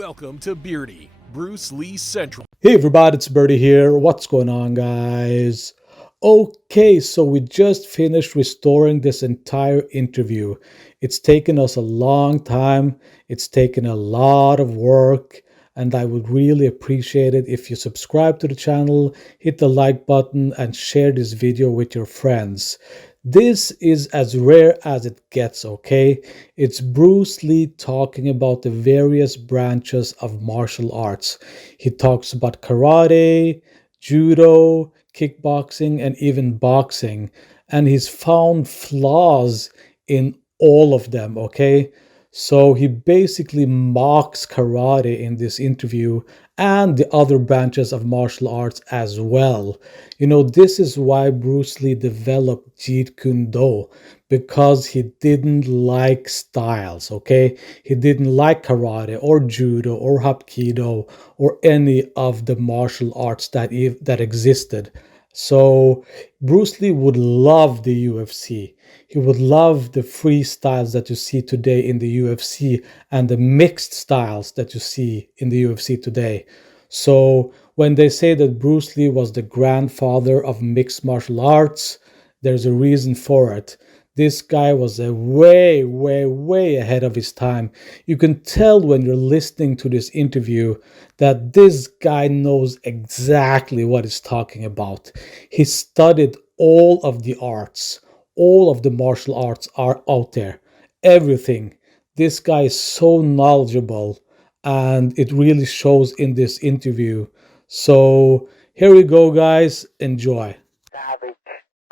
Welcome to Beardy, Bruce Lee Central. Hey everybody, it's Birdie here. What's going on, guys? Okay, so we just finished restoring this entire interview. It's taken us a long time. It's taken a lot of work, and I would really appreciate it if you subscribe to the channel, hit the like button, and share this video with your friends. This is as rare as it gets, okay? It's Bruce Lee talking about the various branches of martial arts. He talks about karate, judo, kickboxing, and even boxing. And he's found flaws in all of them, okay? So he basically mocks karate in this interview and the other branches of martial arts as well. You know, this is why Bruce Lee developed Jeet Kune Do, because he didn't like styles, okay? He didn't like karate or judo or hapkido or any of the martial arts that existed. So Bruce Lee would love the UFC. He would love the freestyles that you see today in the UFC and the mixed styles that you see in the UFC today. So when they say that Bruce Lee was the grandfather of mixed martial arts, there's a reason for it. This guy was a way ahead of his time. You can tell when you're listening to this interview that this guy knows exactly what he's talking about. He studied all of the arts. All of the martial arts are out there. Everything. This guy is so knowledgeable, and it really shows in this interview. So here we go, guys. Enjoy. Savage,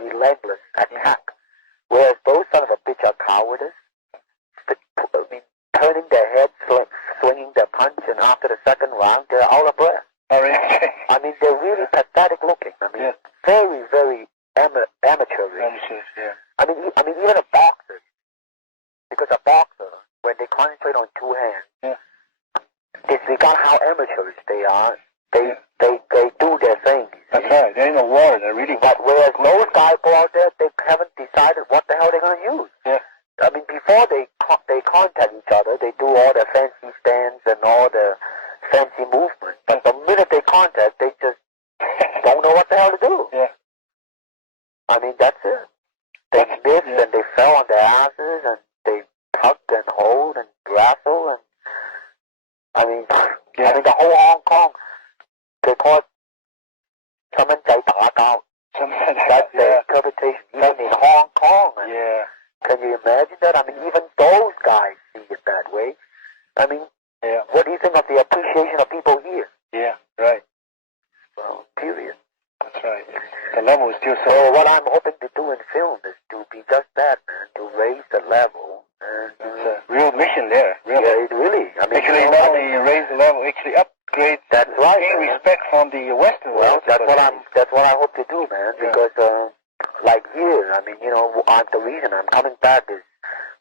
relentless attack. Whereas those son of a bitch are cowardice. Turning their heads, swinging their punch, and after the second round, they're out of breath. Oh, really? I mean, they're really pathetic looking. I mean, very amateurish. Yeah. I mean, even a boxer. Because a boxer, when they concentrate on two hands, disregard how amateurish they are. They do their thing. That's right. There ain't no war. They're really. But whereas those guys go out there, they haven't decided what the hell they're going to use. Yeah. I mean, before they contact each other, they do all the fancy stands and all the fancy movements. But the minute they contact, they just don't know what the hell to do. Yeah. I mean, that's it. They missed and they fell on their asses and they tugged and hold and wrestle and I mean the whole Hong Kong, they call it 什麼仔打交. That's the interpretation even in Hong Kong. Yeah. Can you imagine that? I mean, even those guys see it that way. I mean, what do you think of the appreciation of people here? Yeah, right. Well, period. That's right. The level is still so. So what I'm hoping to do in film is to be just that, man, to raise the level. And, it's a real mission there, really. Yeah, it really. I mean, actually, not only raise the level, actually upgrade. That's right. Gain respect from the Western world. That's what I hope to do, man. Yeah. Because, like here, I mean, you know, the reason I'm coming back is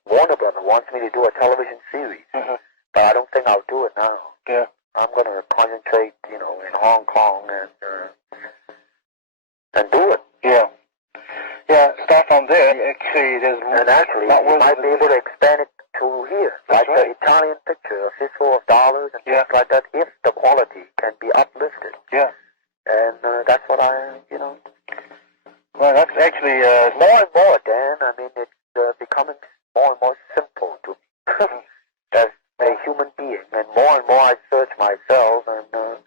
Warner Brother wants me to do a television series, but I don't think I'll do it now. Yeah. I'm going to concentrate, you know, in Hong Kong and do it. Yeah. Yeah, start from there. Actually, there's and actually, you might be able to expand it to here, that's like right. the Italian picture, A Fistful of Dollars and things like that, if the quality can be uplifted. Yeah. And that's what I, you know. Well, that's actually more and more, Dan. I mean, it's becoming more and more simple to me as a human being, and more I search myself, and more,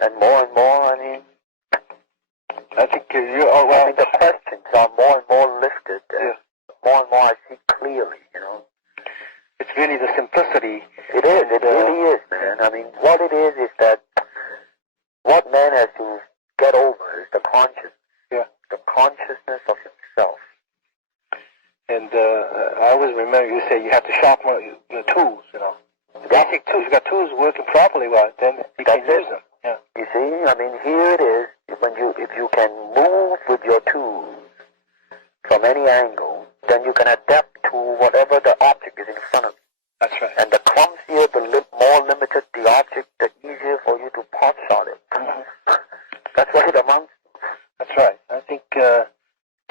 I mean, I think I mean, the questions are more and more lifted, and more and more I see clearly, you know. It's really the simplicity. It is, it really is, man. I mean, what it is that what man has to get over is the conscience. Yeah. The consciousness of himself. And I always remember you say you have to sharpen the tools, you know. Basic tools. You got tools working properly, well, then you can use them. Yeah. You see, I mean, here it is. If you can move with your tools from any angle, then you can adapt to whatever the object is in front of you. That's right. And the clumsier, more limited the object, the easier for you to pot shot it. That's what it amounts to. That's right. I think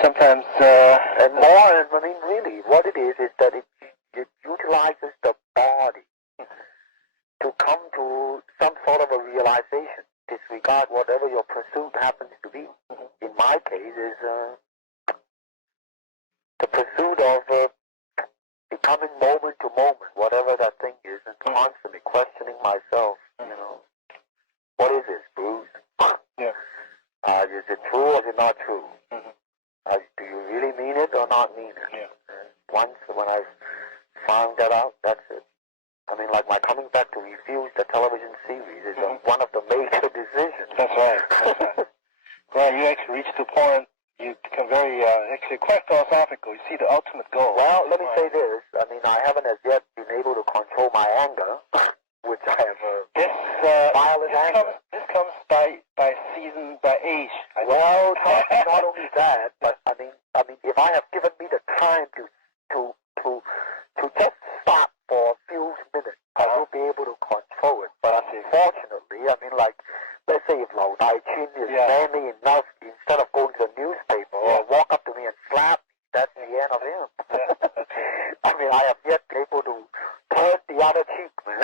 sometimes and more. I mean, really, what it is that it utilizes the body to moment to moment, whatever that thing is, and constantly questioning myself, what is this, Bruce? Yeah. Is it true or is it not true? Do you really mean it or not mean it? Yeah. Once when I found that out, that's it. I mean, like my coming back to refuse the television series is one of the major decisions. That's right. That's right. Well, you actually reach the point, you become very, actually quite philosophical. You see the ultimate goal. Well, let me say this. I mean, I haven't as yet been able to control my anger, which I have violent anger. This comes by season, by age. Well, not only that, but I mean, if I have given me the time to just stop for a few minutes, I will be able to control it. But unfortunately, I mean, like, let's say if 𝘽𝙧𝙪𝙘𝙧 is manly enough, instead of going to the newspaper or walk up to me and slap me, that's the end of him. I mean, I have yet been able to turn the other cheek, man.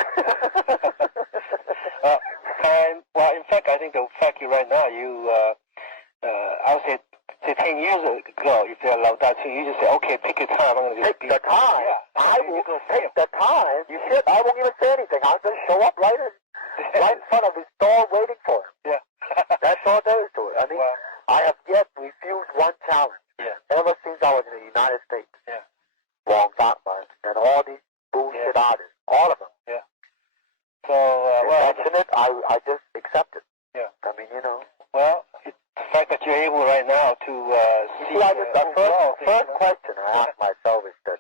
Well, in fact, I think the fact you right now, I would say 10 years ago, if they're 𝘽𝙧𝙪𝙘𝙧, you just say, okay, pick your time. I'm going to take the time. Yeah. I will take the time. You should. I won't even say anything. I'll just show up right in front of his door waiting for him. Yeah. That's all there is to it. I mean, I have yet refused one challenge. Yeah. Ever since I was in the United States. Yeah. 𝘽𝙧𝙪𝙘𝙧 and all these bullshit artists, all of them. Yeah. So, well, I just accept it. Yeah. I mean, Well, the fact that you're able right now to see the first question I ask myself is that,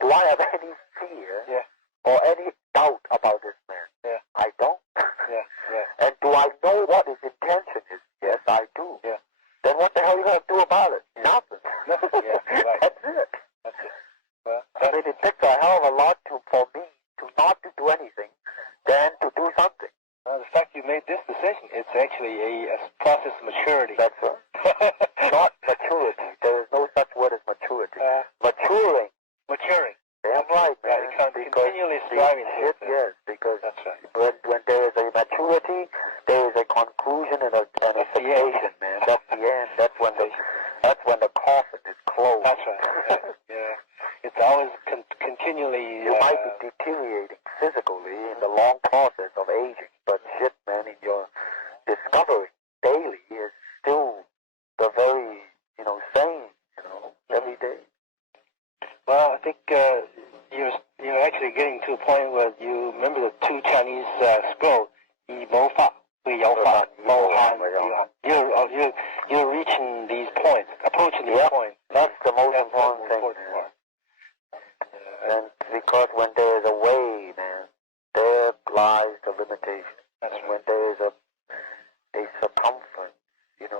do I have any fear or any doubt about this man? Yeah. I don't. Yeah. And do I know what his intention is? Yes, I do. Yeah. Then what the hell are you going to do about it? Nothing. Yeah, right. That's it. That's it. Well, I mean, it takes a hell of a lot for me to not to do anything than to do something. The fact you made this decision, it's actually a process of maturity. That's right. Not maturity. There is no such word as maturity. Maturing. Damn right, man. Continually striving to it. Yes, because that's right. When there is a maturity, there is a conclusion and a cessation, man. That's the end. That's when the coffin is closed. That's right. Yeah. It's always continually. You might be deteriorating physically in the long process of aging, but shit, man, in your discovery daily is still the very, same, every day. Well, I think you're actually getting to a point where you remember the two Chinese scrolls, 𝘽谋法, You're reaching these points, approaching these points. That's the most important thing. And because when there is a way, man, there lies the limitation. That's and right. when there is a circumference, it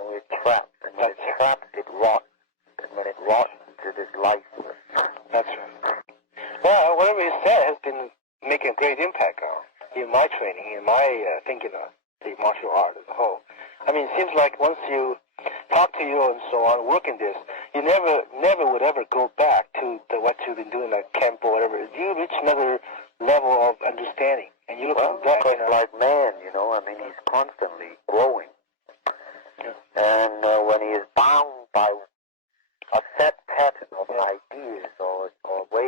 traps. And when it traps, it rots. And when it rots, it is lifeless. That's right. Well, whatever you said has been making a great impact in my training, in my thinking of the martial art as a whole. I mean, it seems like once you talk to you and so on, work in this, you never would ever go back to what you've been doing at camp or whatever. You reach another level of understanding, and you look back. Like man, I mean, he's constantly growing. Yeah. And when he is bound by a set pattern of ideas or way